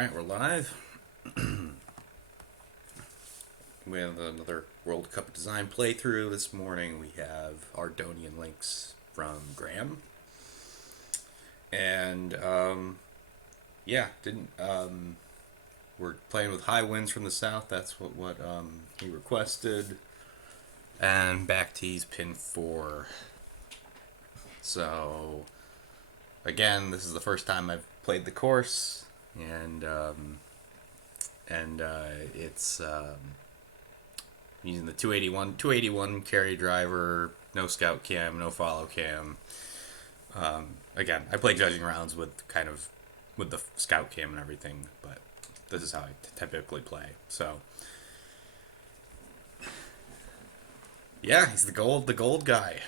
Alright, we're live. We have another World Cup design playthrough. This morning we have Ardonian links from Graham. And, yeah, didn't, we're playing with high winds from the south. That's what he requested. And back tees pin 4. So, again, this is the first time I've played the course. And it's using the 281 carry driver, no scout cam, no follow cam. Again, I play judging rounds with with the scout cam and everything, but this is how I typically play. So yeah, he's the gold guy.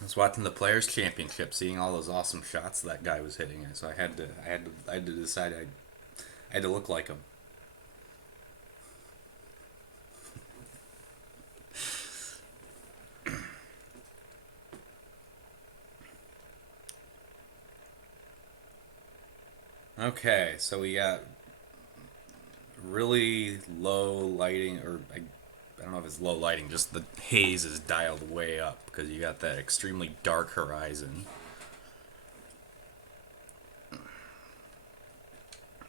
I was watching the Players Championship, seeing all those awesome shots that guy was hitting, so I had to decide I had to look like him. Okay, so we got really low lighting, or I don't know if it's low lighting, just the haze is dialed way up because you got that extremely dark horizon.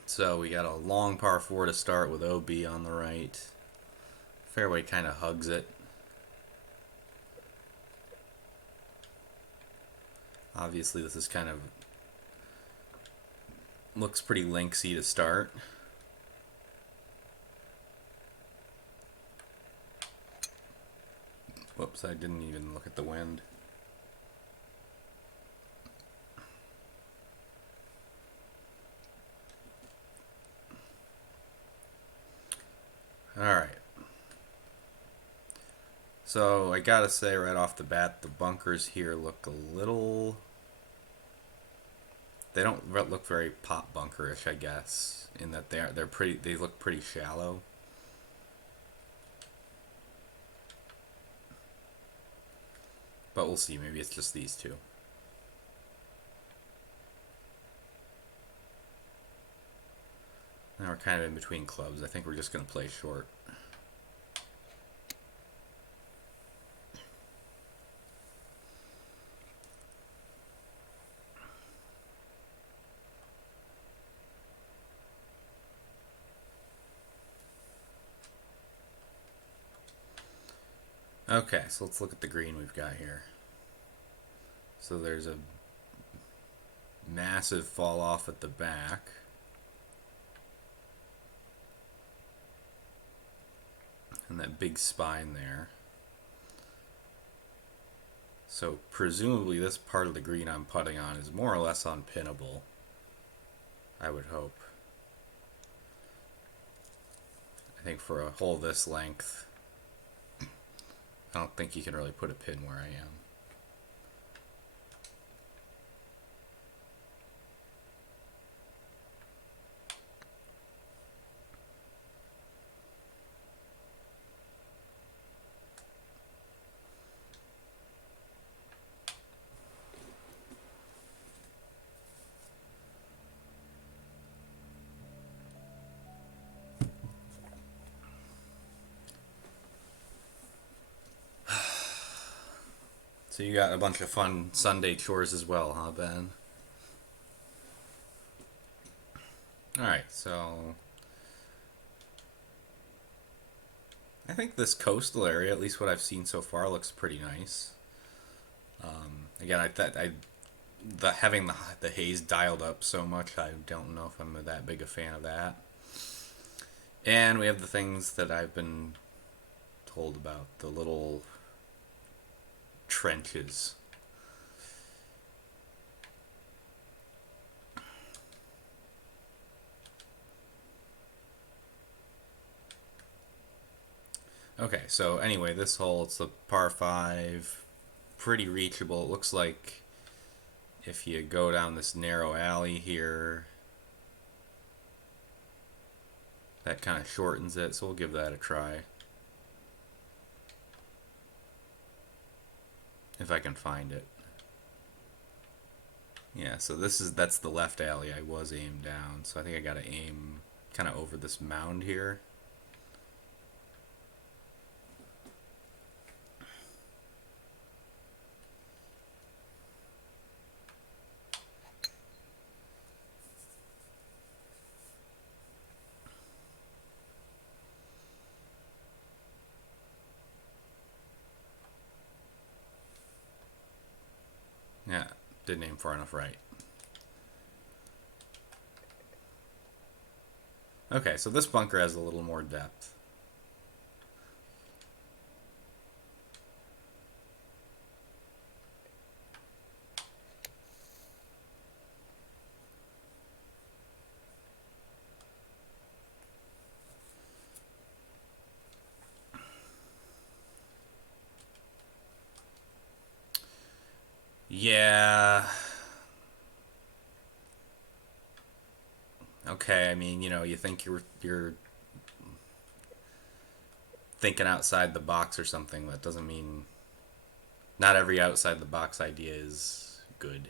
So we got a long par 4 to start with OB on the right. Fairway kind of hugs it. Obviously this is kind of looks pretty linksy to start. Whoops, I didn't even look at the wind. Alright. So I gotta say right off the bat, the bunkers here look a little... They don't look very pop bunkerish, I guess, in that they look pretty shallow. But we'll see, maybe it's just these two. Now we're kind of in between clubs. I think we're just going to play short. Okay, so let's look at the green we've got here. So there's a massive fall off at the back. And that big spine there. So presumably this part of the green I'm putting on is more or less unpinnable, I would hope. I think for a hole this length, I don't think you can really put a pin where I am. So you got a bunch of fun Sunday chores as well, huh, Ben? Alright, so I think this coastal area, at least what I've seen so far, looks pretty nice. Again, having the haze dialed up so much, I don't know if I'm that big a fan of that. And we have the things that I've been told about, the little trenches. Okay, so anyway, this hole, it's a par 5, pretty reachable. It looks like if you go down this narrow alley here, that kind of shortens it, so we'll give that a try. if I can find it. Yeah, so that's the left alley I was aimed down, so I think I gotta aim kind of over this mound here. Yeah, didn't aim far enough right. Okay, so this bunker has a little more depth. Yeah. Okay, I mean, you think you're thinking outside the box or something. That doesn't mean not every outside the box idea is good.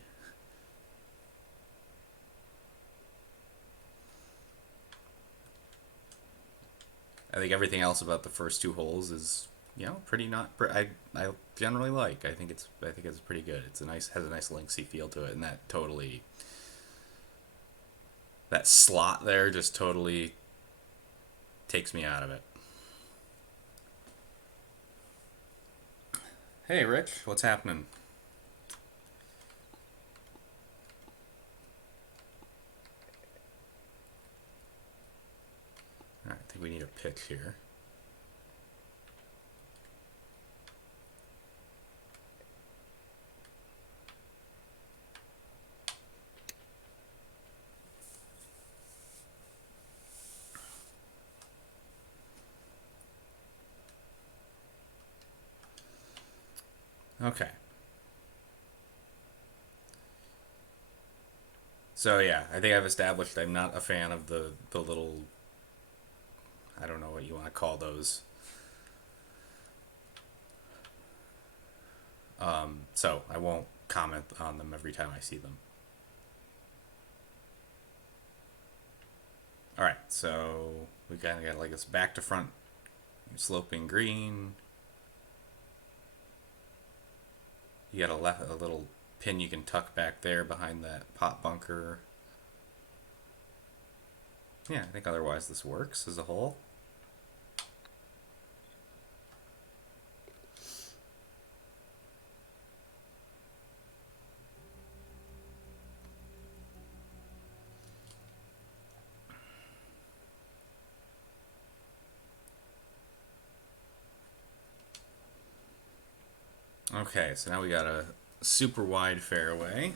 I think everything else about the first two holes is, pretty not. I generally like. I think it's pretty good. It's a nice has a nice linksy feel to it, and that slot there just totally takes me out of it. Hey, Rich, what's happening? All right, I think we need a pitch here. Okay. So yeah, I think I've established I'm not a fan of the little, I don't know what you want to call those. So I won't comment on them every time I see them. All right, so we kind of got like this back to front sloping green. You got a little pin you can tuck back there behind that pot bunker. Yeah, I think otherwise this works as a whole. Okay, so now we got a super wide fairway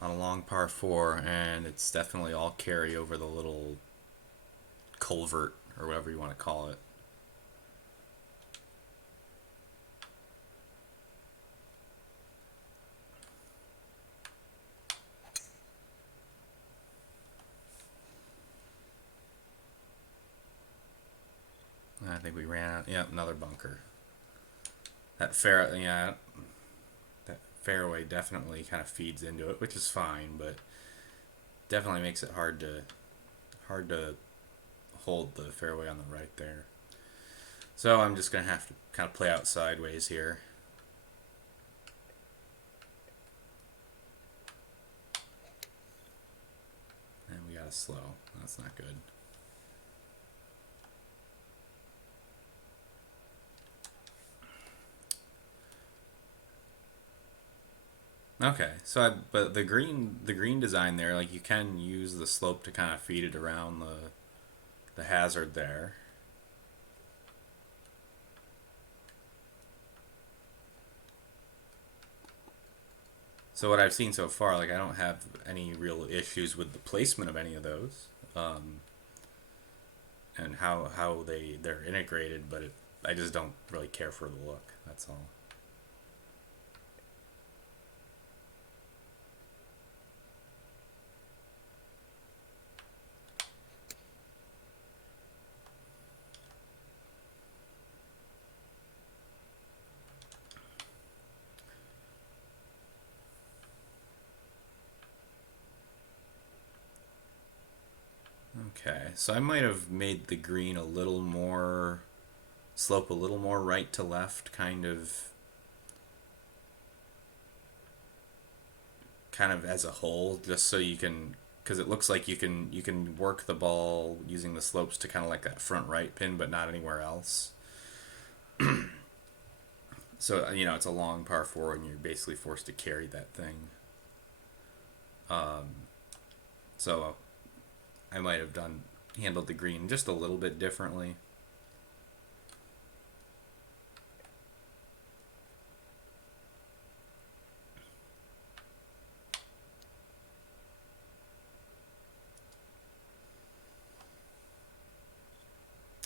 on a long par 4, and it's definitely all carry over the little culvert or whatever you want to call it. I think we ran out. Yep, another bunker. That fairway definitely kind of feeds into it, which is fine, but definitely makes it hard to hold the fairway on the right there. So I'm just gonna have to kind of play out sideways here. And we got a slow. That's not good. Okay, but the green design there, like you can use the slope to kind of feed it around the hazard there. So what I've seen so far, like I don't have any real issues with the placement of any of those, and how they're integrated, but I just don't really care for the look. That's all. Okay, so I might have made the green a little more, slope a little more right to left, kind of as a whole, just so you can, because it looks like you can work the ball using the slopes to kind of like that front right pin, but not anywhere else. So it's a long par four, and you're basically forced to carry that thing. So I might have handled the green just a little bit differently.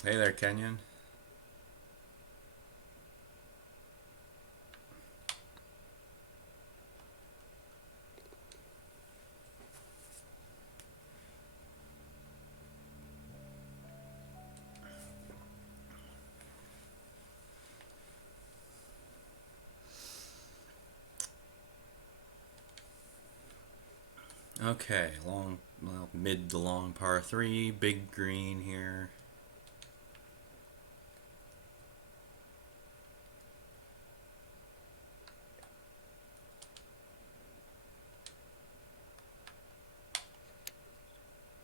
Hey there, Kenyon. Okay, mid to long par three, big green here.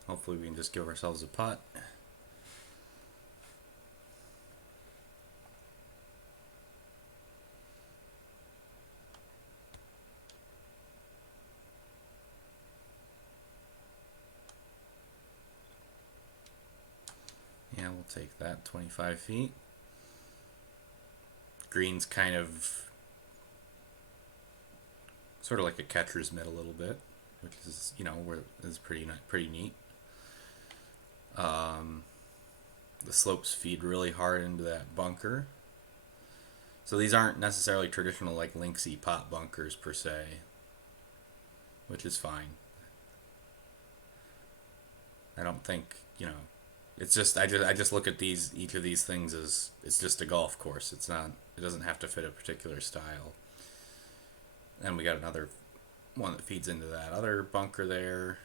Hopefully we can just give ourselves a putt. Yeah, we'll take that, 25 feet. Green's kind of sort of like a catcher's mitt a little bit, which is, is pretty neat. The slopes feed really hard into that bunker. So these aren't necessarily traditional like linksy pot bunkers per se, which is fine. I don't think, it's just I just look at each of these things as it's just a golf course. It doesn't have to fit a particular style. And we got another one that feeds into that other bunker there.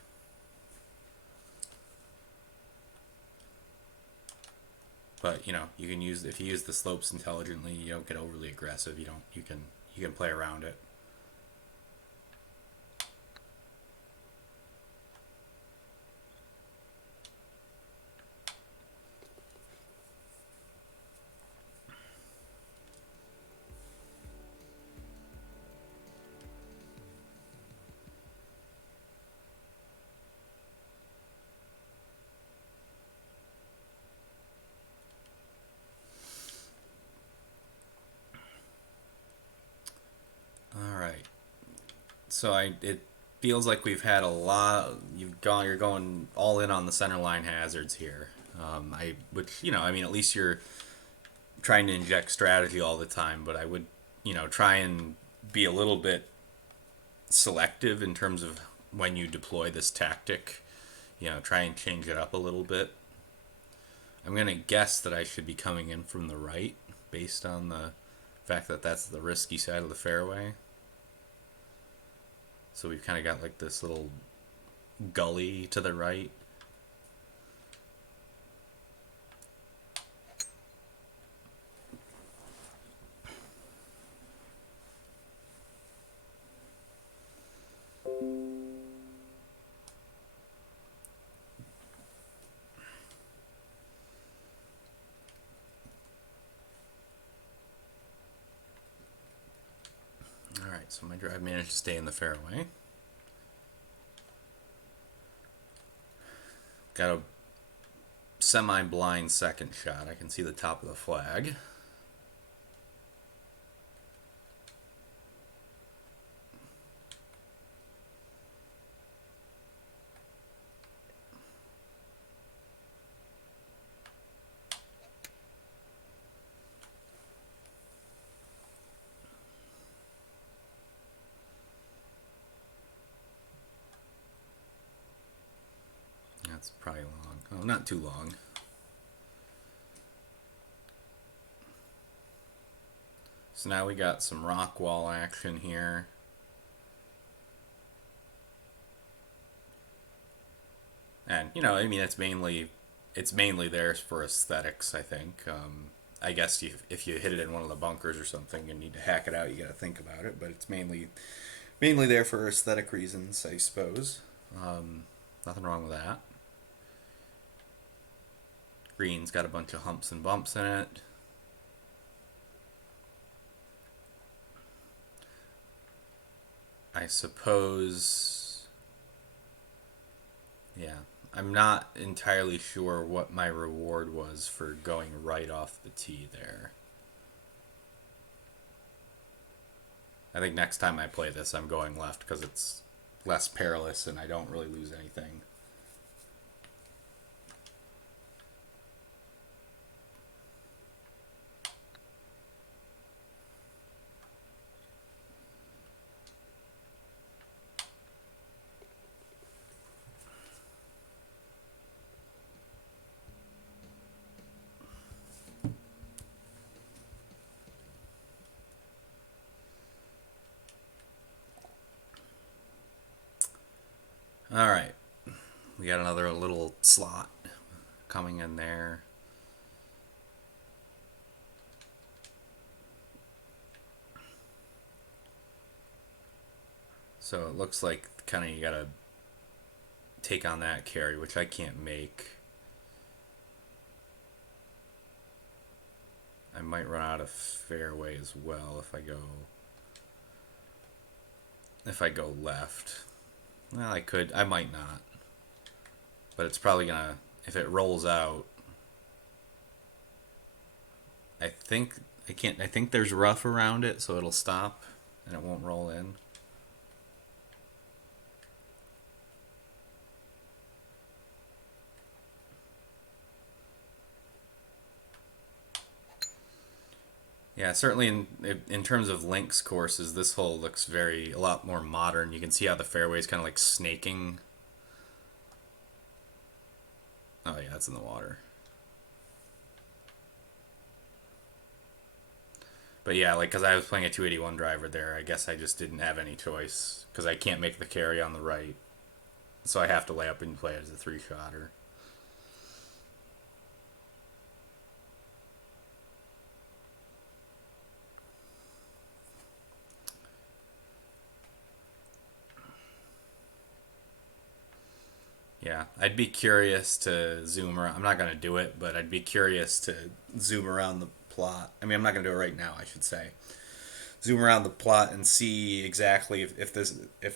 But you can use if you use the slopes intelligently, you don't get overly aggressive. You can play around it. All right. So it feels like we've had a lot. You're going all in on the center line hazards here. At least you're trying to inject strategy all the time. But I would, try and be a little bit selective in terms of when you deploy this tactic. Try and change it up a little bit. I'm gonna guess that I should be coming in from the right, based on the fact that that's the risky side of the fairway. So we've kind of got like this little gully to the right. All right, so my drive managed to stay in the fairway. Got a semi-blind second shot. I can see the top of the flag. That's probably long. Oh, not too long. So now we got some rock wall action here. And I mean, it's mainly there for aesthetics. I think. I guess if you hit it in one of the bunkers or something and need to hack it out, you got to think about it. But it's mainly there for aesthetic reasons, I suppose. Nothing wrong with that. Green's got a bunch of humps and bumps in it. I suppose. Yeah. I'm not entirely sure what my reward was for going right off the tee there. I think next time I play this, I'm going left because it's less perilous and I don't really lose anything. All right. We got another little slot coming in there. So it looks like kind of you gotta take on that carry, which I can't make. I might run out of fairway as well if I go left. Well, I could. I might not. But it's probably gonna, if it rolls out. I think I can't. I think there's rough around it, so it'll stop and it won't roll in. Yeah, certainly in terms of links courses, this hole looks a lot more modern. You can see how the fairway is kind of like snaking. Oh yeah, it's in the water. But yeah, like because I was playing a 281 driver there, I guess I just didn't have any choice because I can't make the carry on the right, so I have to lay up and play it as a three shotter. Yeah, I'd be curious to zoom around. I'm not gonna do it, but I'd be curious to zoom around the plot. I mean, I'm not gonna do it right now, I should say. Zoom around the plot and see exactly if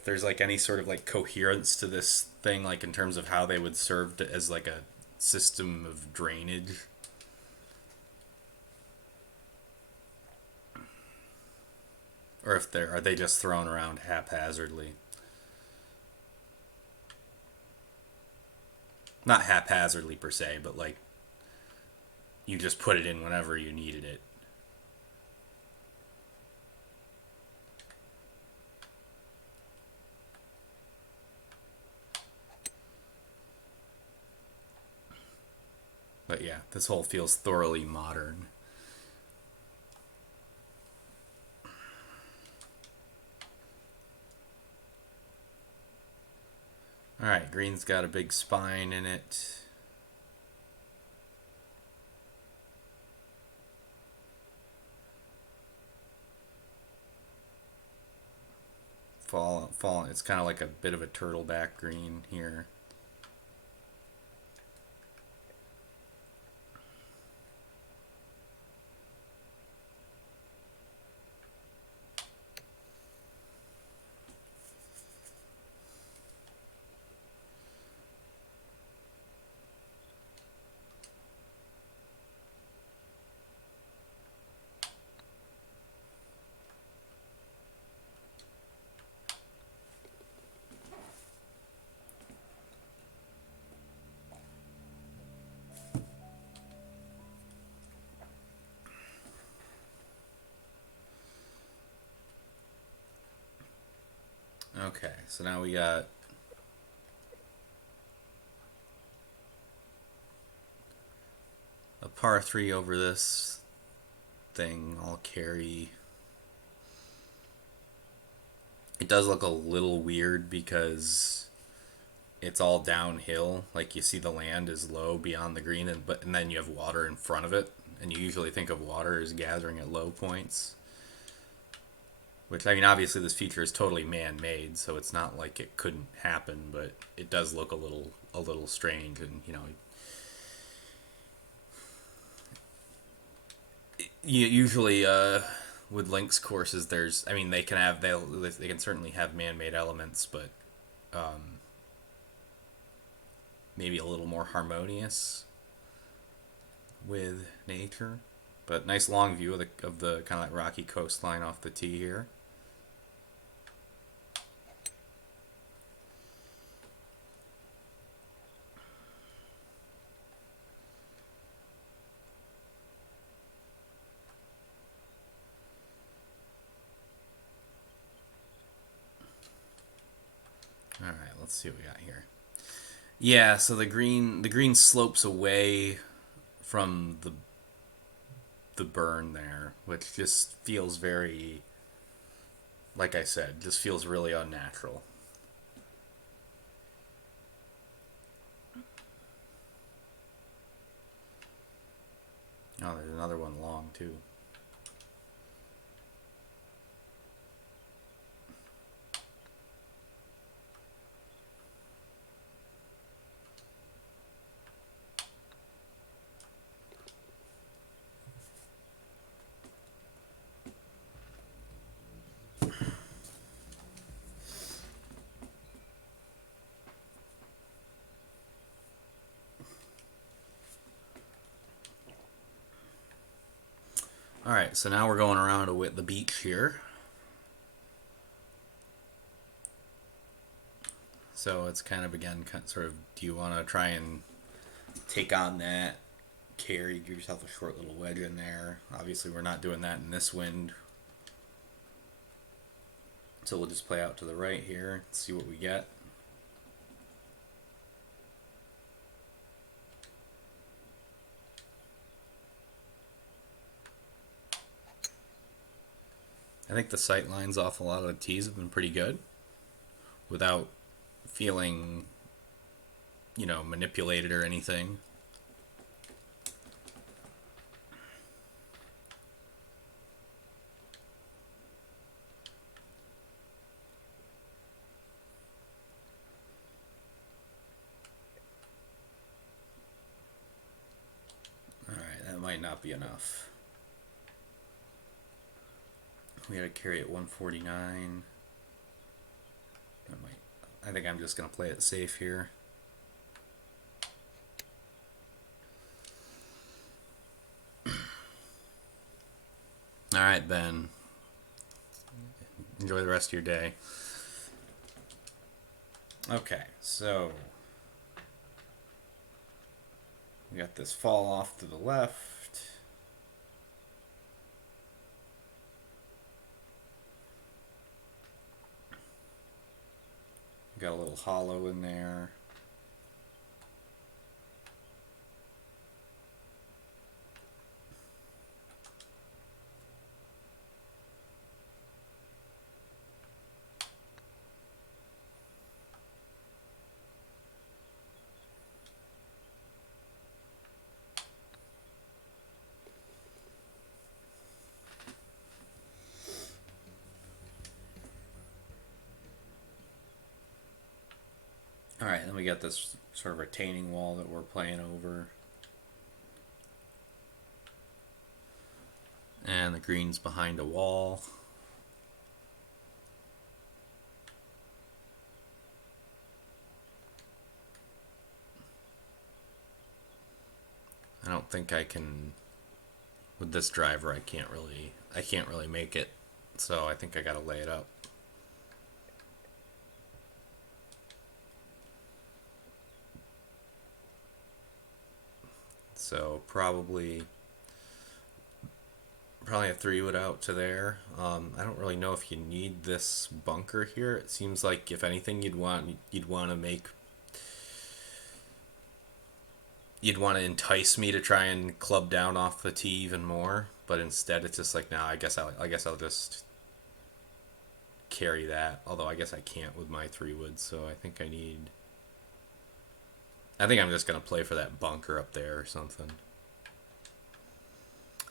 there's like any sort of like coherence to this thing, like in terms of how they would serve as like a system of drainage, or if they just thrown around haphazardly. Not haphazardly per se, but like you just put it in whenever you needed it. But yeah, this hole feels thoroughly modern. All right, green's got a big spine in it. Fall. It's kind of like a bit of a turtleback green here. Okay, so now we got a par 3 over this thing. I'll carry. It does look a little weird because it's all downhill. Like you see the land is low beyond the green, and then you have water in front of it, and you usually think of water as gathering at low points. Which, I mean, obviously this feature is totally man-made, so it's not like it couldn't happen, but it does look a little strange, and you usually with links courses, there's, I mean, they can certainly have man-made elements, but maybe a little more harmonious with nature. But nice long view of the kind of like rocky coastline off the tee here. All right, let's see what we got here. Yeah, so the green slopes away from the burn there, which just feels very, like I said, just feels really unnatural. Oh, there's another one long too. All right, so now we're going around to the beach here. So it's kind of again, sort of, do you want to try and take on that carry, give yourself a short little wedge in there? Obviously, we're not doing that in this wind, so we'll just play out to the right here, see what we get. I think the sight lines off a lot of the tees have been pretty good without feeling, manipulated or anything. All right, that might not be enough. We got to carry at 149. I think I'm just going to play it safe here. All right, Ben. Enjoy the rest of your day. Okay, so we got this fall off to the left. Got a little hollow in there. All right, then we got this sort of retaining wall that we're playing over. And the green's behind a wall. I don't think I can, with this driver, I can't really make it. So I think I got to lay it up. So probably a 3-wood out to there. I don't really know if you need this bunker here. It seems like if anything, you'd want to entice me to try and club down off the tee even more. But instead, it's just like, nah. I guess I'll just carry that. Although I guess I can't with my 3-wood, so I think I need I think I'm just gonna play for that bunker up there or something.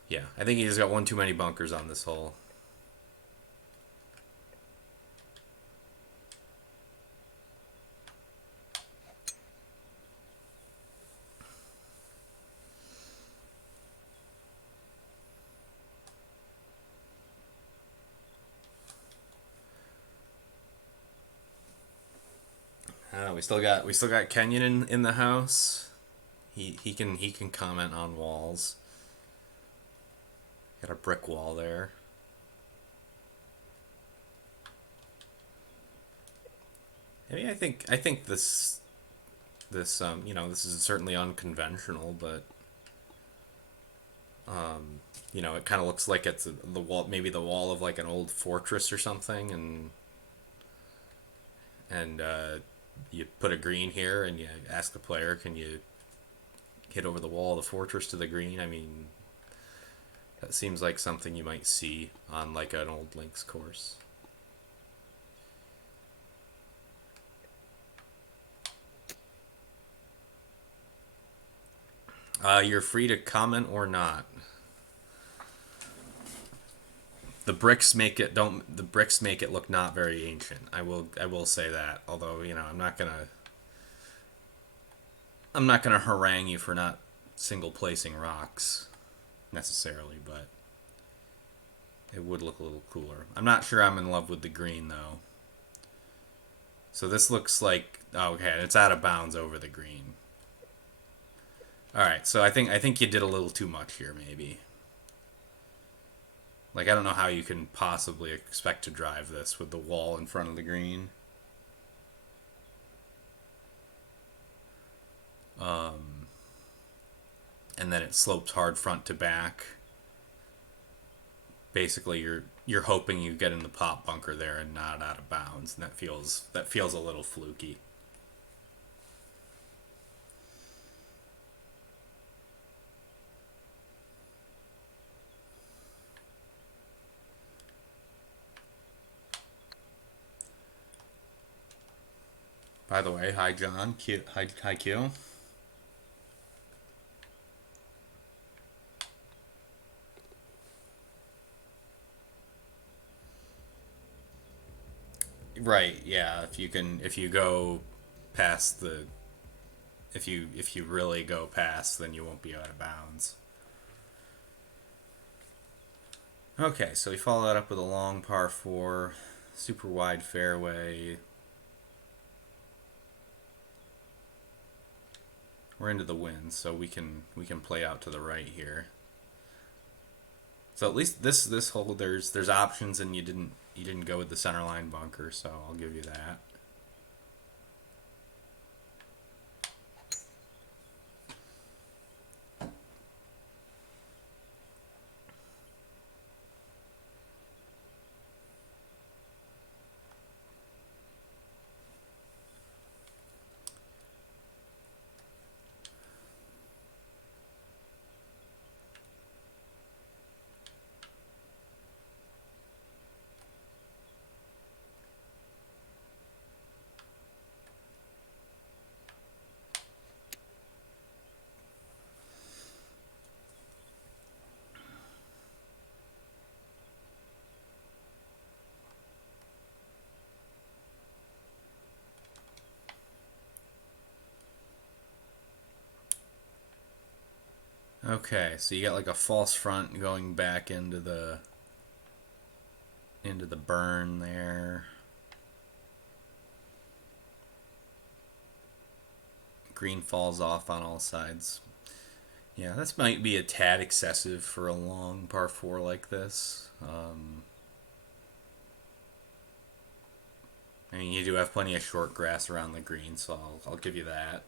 Yeah, I think he's got one too many bunkers on this hole. We still got Kenyon in the house. He can comment on walls. Got a brick wall there. I mean, I think this this is certainly unconventional, but it kind of looks like it's the wall, maybe the wall of like an old fortress or something, and you put a green here, and you ask the player, can you hit over the wall of the fortress to the green? I mean, that seems like something you might see on like an old links course. You're free to comment or not. The bricks make it look not very ancient. I will say that. Although I'm not gonna harangue you for not single placing rocks necessarily, but it would look a little cooler. I'm not sure I'm in love with the green though. So this looks like, oh, okay, it's out of bounds over the green. All right, so I think you did a little too much here, maybe. Like I don't know how you can possibly expect to drive this with the wall in front of the green. Um, and then it slopes hard front to back. Basically, you're hoping you get in the pop bunker there and not out of bounds, and that feels a little fluky. By the way, hi John, Q, hi Q. Right, yeah. If you go past the, if you really go past, then you won't be out of bounds. Okay, so we follow that up with a long par four, super wide fairway. We're into the wind, so we can play out to the right here. So at least this hole, there's options, and you didn't go with the center line bunker, so I'll give you that. Okay, so you got like a false front going back into the burn there. Green falls off on all sides. Yeah, this might be a tad excessive for a long par four like this. I mean, you do have plenty of short grass around the green, so I'll give you that.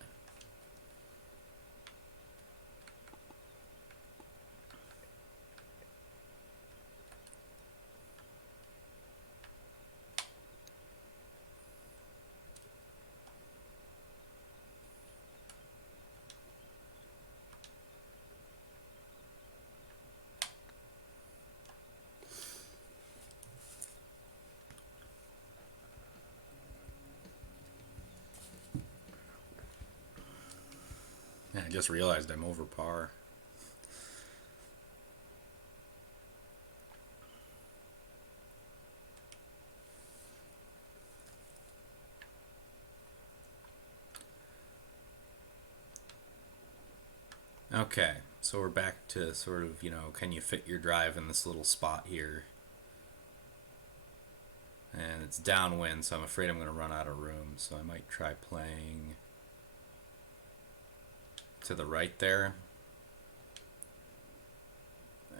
I just realized I'm over par. Okay, so we're back to sort of, can you fit your drive in this little spot here? And it's downwind, so I'm afraid I'm going to run out of room. So I might try playing to the right there.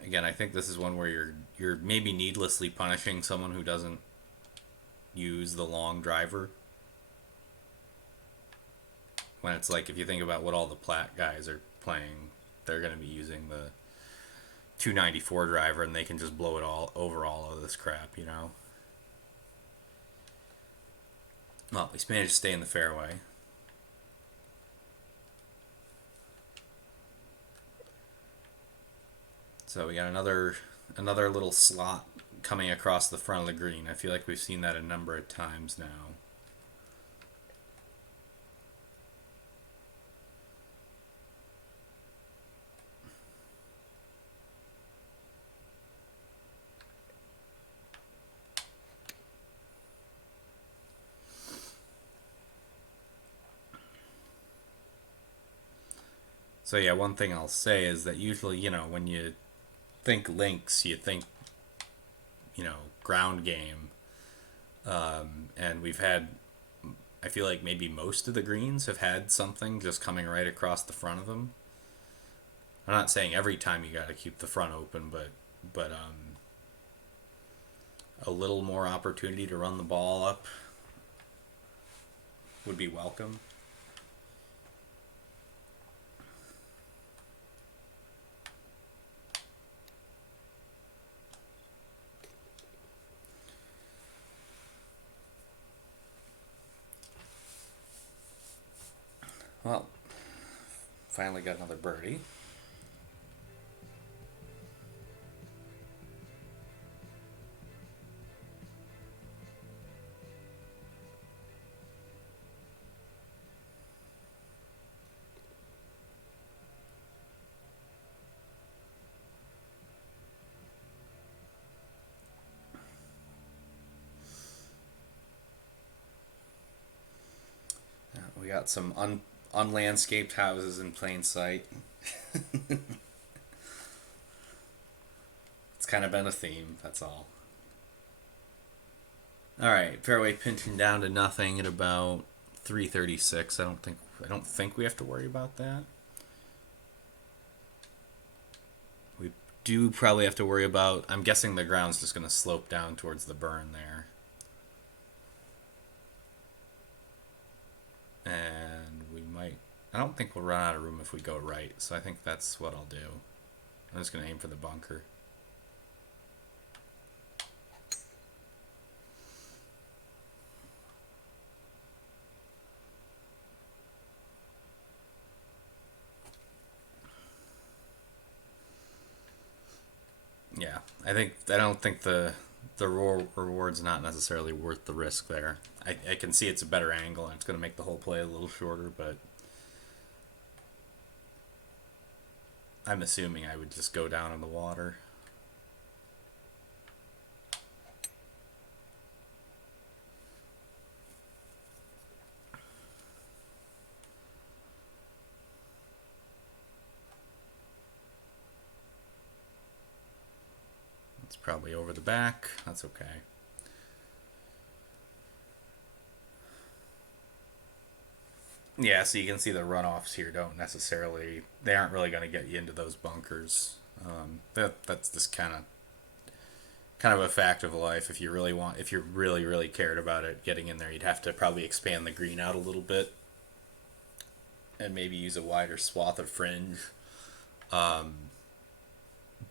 Again, I think this is one where you're maybe needlessly punishing someone who doesn't use the long driver. When it's like, if you think about what all the plat guys are playing, they're going to be using the 294 driver, and they can just blow it all over all of this crap, Well, at least managed to stay in the fairway. So we got another little slot coming across the front of the green. I feel like we've seen that a number of times now. So yeah, one thing I'll say is that usually, when you think links, you think, ground game. And we've had, I feel like maybe most of the greens have had something just coming right across the front of them. I'm not saying every time you got to keep the front open, but a little more opportunity to run the ball up would be welcome. Well, finally got another birdie. We got some unlandscaped houses in plain sight. It's kind of been a theme, that's all. All right, fairway pinching down to nothing at about 336. I don't think we have to worry about that. We do probably have to worry about. I'm guessing the ground's just going to slope down towards the burn there. And we might. I don't think we'll run out of room if we go right, so I think that's what I'll do. I'm just going to aim for the bunker. Yeah, I don't think the reward's not necessarily worth the risk there. I can see it's a better angle and it's going to make the whole play a little shorter, but I'm assuming I would just go down in the water. It's probably over the back. That's okay. Yeah, so you can see the runoffs here they aren't really going to get you into those bunkers. That's just kind of a fact of life. If you really cared about it getting in there, you'd have to probably expand the green out a little bit and maybe use a wider swath of fringe.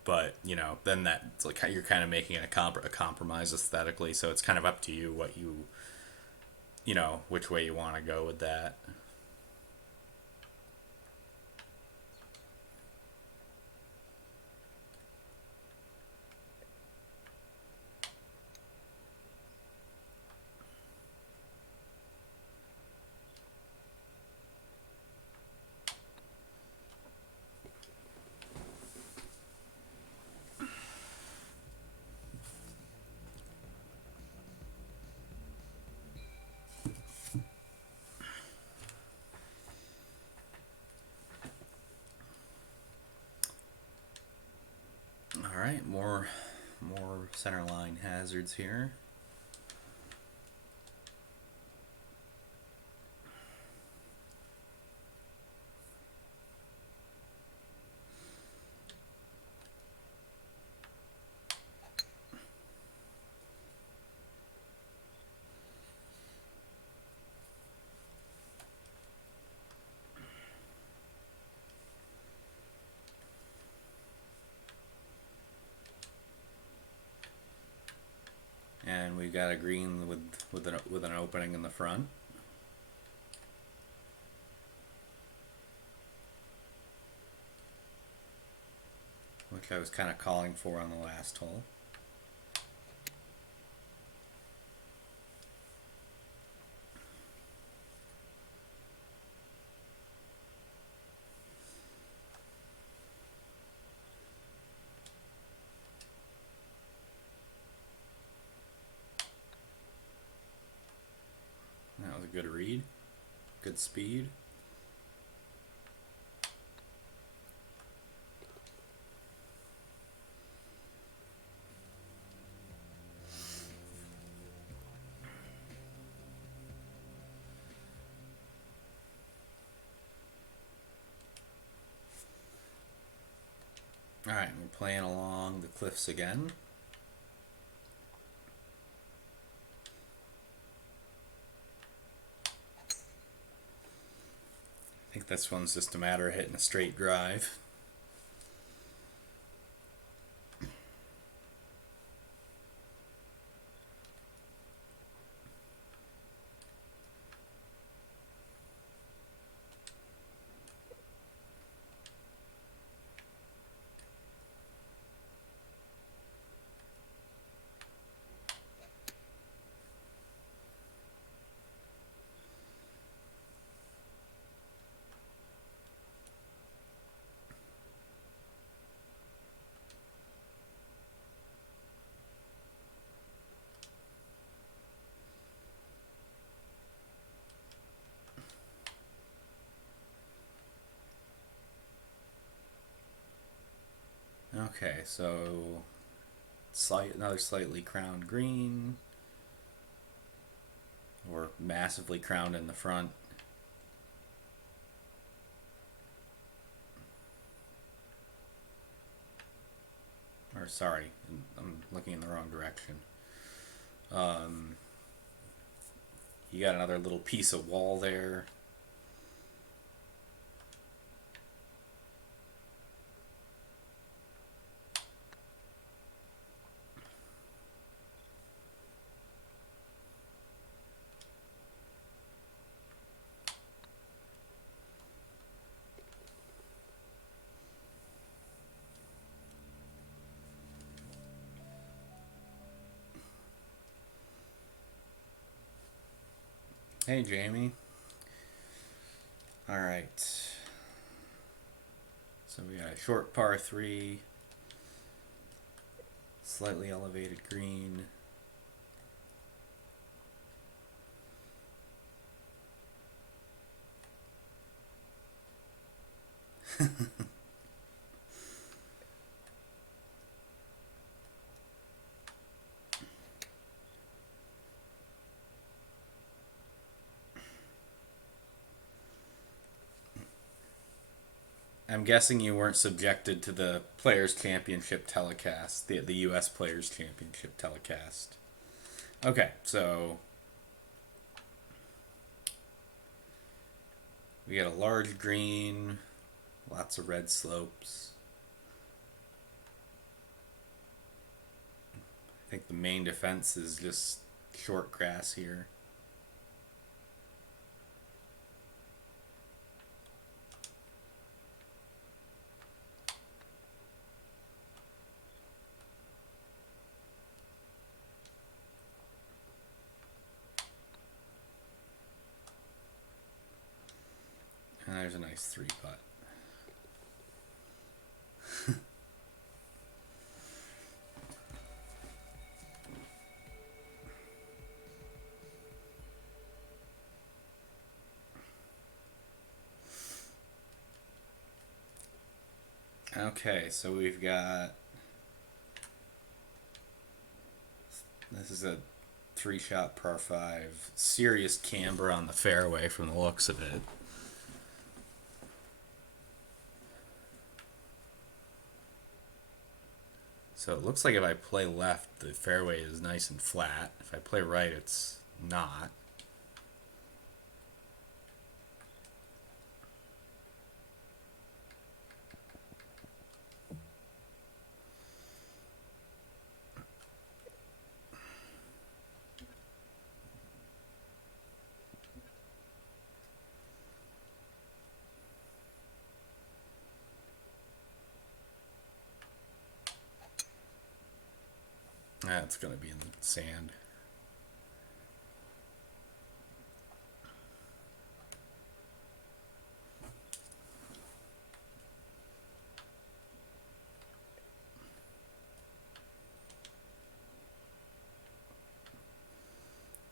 But then that's like you're kind of making a compromise aesthetically. So it's kind of up to you what which way you want to go with that. more center line hazards here. And we've got a green with an opening in the front. Which I was kind of calling for on the last hole. That was a good read. Good speed. Alright, we're playing along the cliffs again. I think this one's just a matter of hitting a straight drive. Okay, so another slightly crowned green, or massively crowned in the front. Or sorry, I'm looking in the wrong direction. You got another little piece of wall there. Hey, Jamie. All right. So we got a short par 3, slightly elevated green. I'm guessing you weren't subjected to the Players' Championship telecast, the U.S. Players' Championship telecast. Okay, so we got a large green, lots of red slopes. I think the main defense is just short grass here. And there's a nice 3-putt. Okay, so we've got This is a three-shot par five. Serious camber on the fairway from the looks of it. So it looks like if I play left, the fairway is nice and flat. If I play right, it's not. That's going to be in the sand.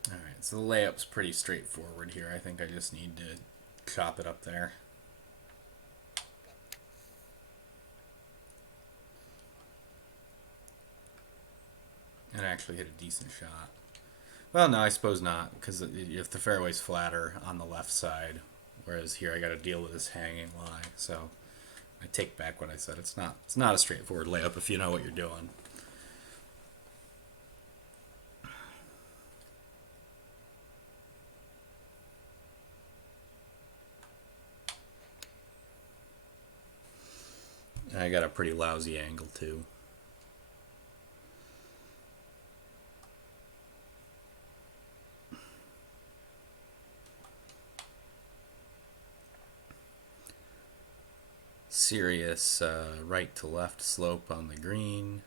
Alright, so the layup's pretty straightforward here. I think I just need to chop it up there. And actually hit a decent shot. Well, no, I suppose not, because if the fairway's flatter on the left side, whereas here I got to deal with this hanging lie. So I take back what I said. It's not a straightforward layup if you know what you're doing. And I got a pretty lousy angle too. Serious right to left slope on the green.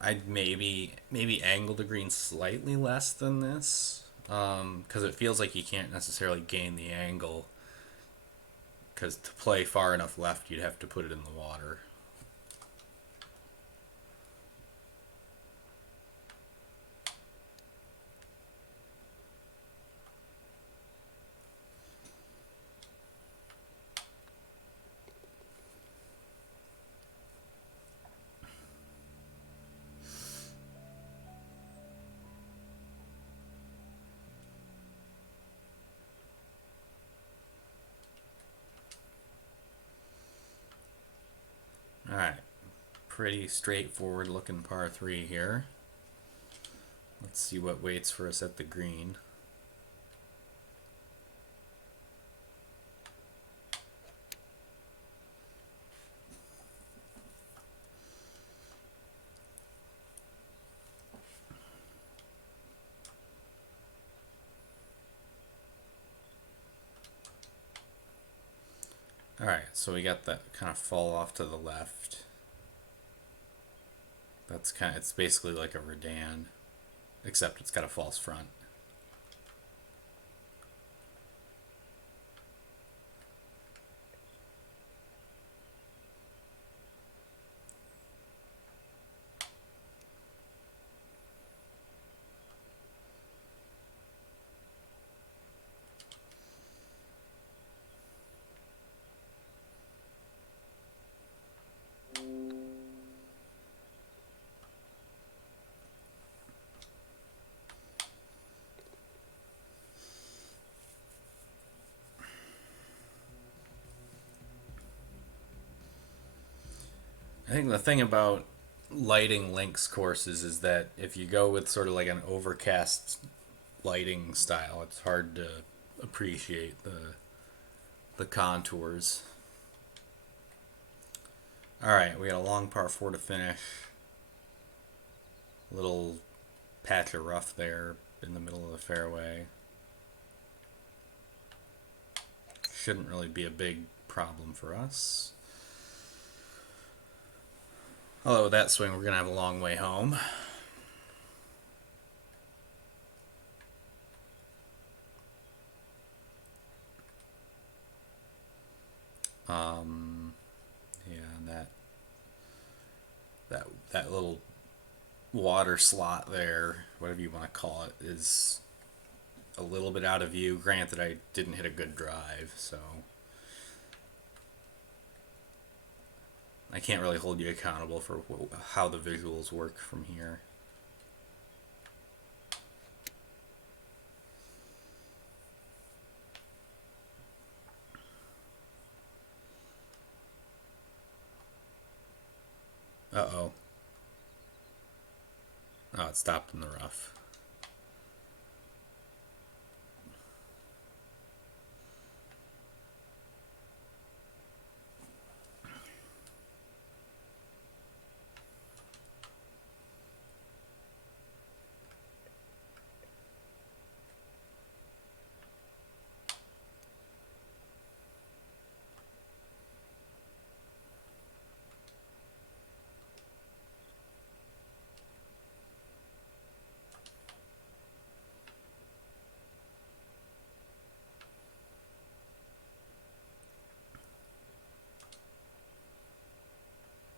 I'd maybe angle the green slightly less than this, because it feels like you can't necessarily gain the angle. Because to play far enough left, you'd have to put it in the water. Alright, pretty straightforward looking par 3 here. Let's see what waits for us at the green. Alright, so we got that kind of fall off to the left. It's basically like a redan, except it's got a false front. I think the thing about lighting links courses is that if you go with sort of like an overcast lighting style, it's hard to appreciate the contours. Alright, we got a long par 4 to finish. Little patch of rough there in the middle of the fairway. Shouldn't really be a big problem for us. Although with that swing, we're going to have a long way home. Yeah, and that little water slot there, whatever you want to call it, is a little bit out of view. Granted, I didn't hit a good drive, so I can't really hold you accountable for how the visuals work from here. Uh-oh. Oh, it stopped in the rough.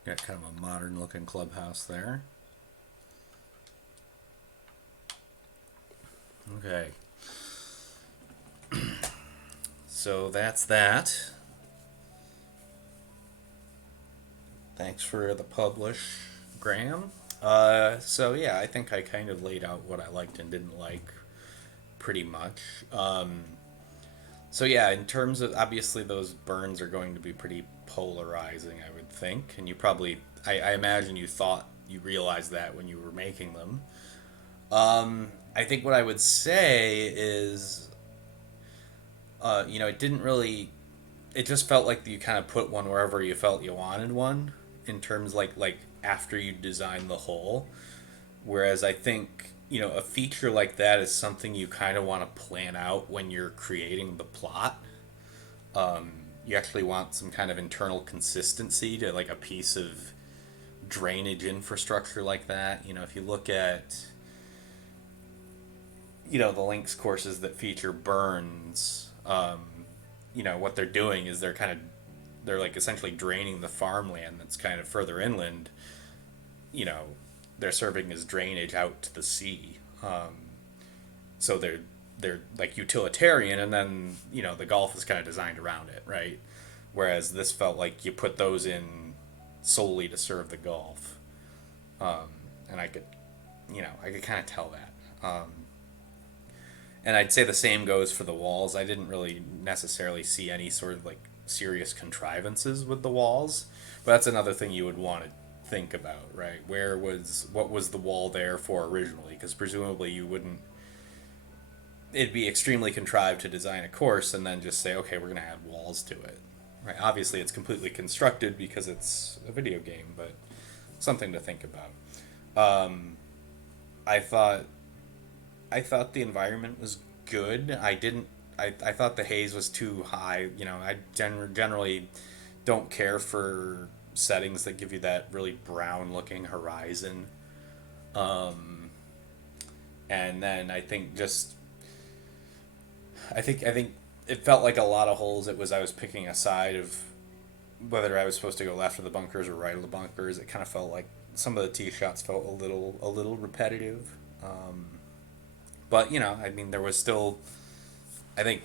Got kind of a modern looking clubhouse there. Okay. So that's that. Thanks for the publish, Graham. So yeah, I think I kind of laid out what I liked and didn't like pretty much. So yeah, in terms of obviously those burns are going to be pretty polarizing, I would think, and you probably, I imagine you realized that when you were making them. I think what I would say is, it didn't really, it just felt like you kind of put one wherever you felt you wanted one, in terms like after you design the hole. Whereas I think, a feature like that is something you kind of want to plan out when you're creating the plot. You actually want some kind of internal consistency to like a piece of drainage infrastructure like that. If you look at, the links courses that feature burns, what they're doing is they're like essentially draining the farmland that's kind of further inland. You know, they're serving as drainage out to the sea. So they're like utilitarian, and then the golf is kind of designed around it, right? Whereas this felt like you put those in solely to serve the golf, and I could kind of tell that. And I'd say the same goes for the walls. I didn't really necessarily see any sort of like serious contrivances with the walls, but that's another thing you would want to think about, right? What was the wall there for originally? Because presumably you wouldn't. It'd be extremely contrived to design a course and then just say, okay, we're gonna add walls to it, right? Obviously, it's completely constructed because it's a video game, but something to think about. I thought I thought the environment was good. I didn't. I thought the haze was too high. I generally don't care for settings that give you that really brown looking horizon. Um, and then I think it felt like a lot of holes. I was picking a side of whether I was supposed to go left of the bunkers or right of the bunkers. It kind of felt like some of the tee shots felt a little repetitive. But I mean, there was still, I think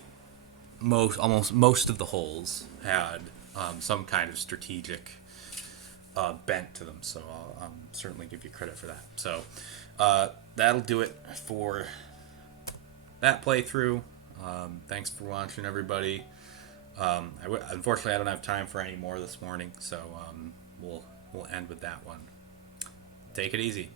almost most of the holes had some kind of strategic bent to them. So I'll certainly give you credit for that. So that'll do it for that playthrough. Thanks for watching, everybody. Unfortunately, I don't have time for any more this morning, so we'll end with that one. Take it easy.